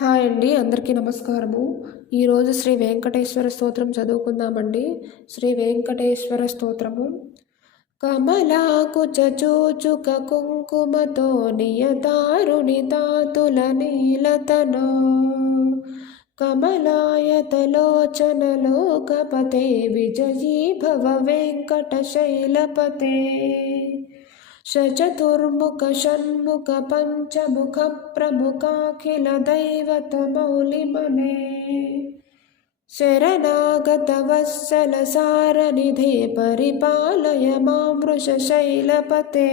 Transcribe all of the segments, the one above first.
Hi అండి, అందరికీ నమస్కారము. ఈరోజు శ్రీ వెంకటేశ్వర స్తోత్రం చదువుకుందామండి. శ్రీ వెంకటేశ్వర స్తోత్రము. కమలాకుచ చూచుక కుంకుమతో నియతారుణితాతుల నీలతనా కమలాయతలోచనలోకపతే విజయీ భవ వెంకటశైలపతే చతుర్ముఖ షణ్ముఖ పంచముఖ ప్రముఖాఖిల దైవత మౌలిమనే శరణాగత వత్సల సారనిధే పరిపాలయ మామృషశైలపతే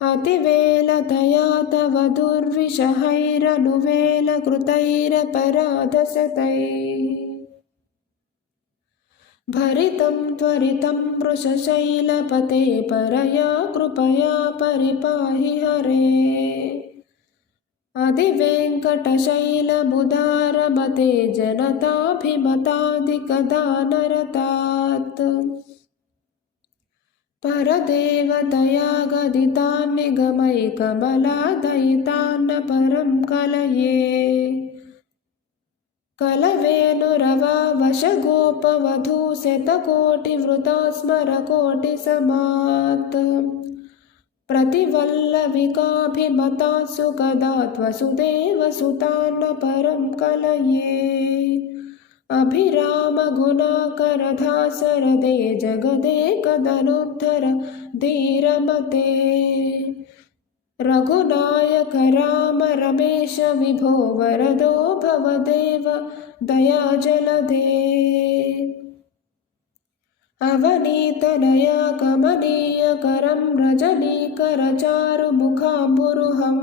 అతివేల దయా తవ దుర్విషహైరనువేల కృతైరపరాధశతై భరితం త్వరితం వృషశైలపతే పరయా కృపయా పరిపాహి హరే అధివేంకటశైలముదారమతే జనతాభిమతాదికదానరతాత్ పరదేవతయా గదితాన్నిగమై కమలాదయితాన్న పరం కలయే కలవేనురవా వశగోపవధూ శతకోటివృతా స్మరకోటి సమాత్ प्रतिवल्लविकाभिमता सुखदा त्वसुदेवसुतान्न परं कलये अभिरामगुणाकरधासरदे जगदेकदनुद्धर धीरमते रघुनायक राम रमेश विभो वरदो भवदेव दयाजलदे अवनीतनया कमनीयकरं रजनीकरचारुमुखाम्बुरुहं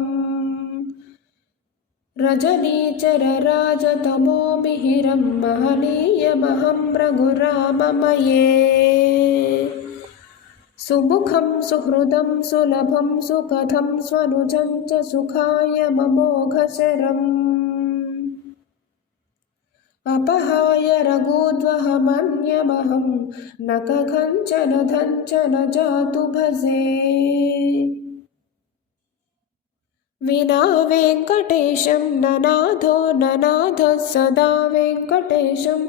रजनीचरराजतमोमिहिरं महनीयमहं रघुराममये सुमुखं सुहृदं सुलभं सुकथं स्वनुजं च सुखाय ममोघशरम् अपहाय रघुद्वहमन्यमहं न कथञ्चन धञ्चन जातु भजे विना वेङ्कटेशं ननाथो ननाथः सदा वेङ्कटेशं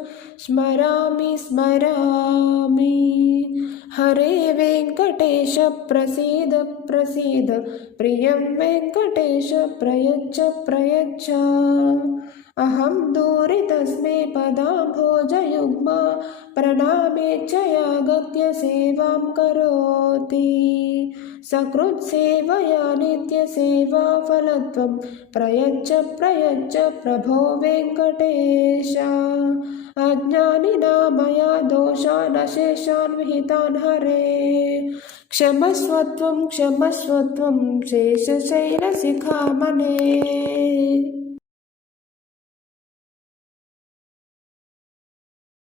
स्मरामि स्मरामि हरे वेङ्कटेश प्रसीद प्रसीद प्रियं वेङ्कटेश प्रयच्छ प्रयच्छ अहं दूरितस्मै पदाम्भोजयुग्मा प्रणामे च यागत्य सेवां करोति सकृत्सेवया नित्यसेवाफलत्वं प्रयच्छ प्रयच्छ प्रभो वेङ्कटेश अज्ञानिना मया दोषान् अशेषान् विहितान् हरे क्षमस्वत्वं शेषशैलशिखामणे।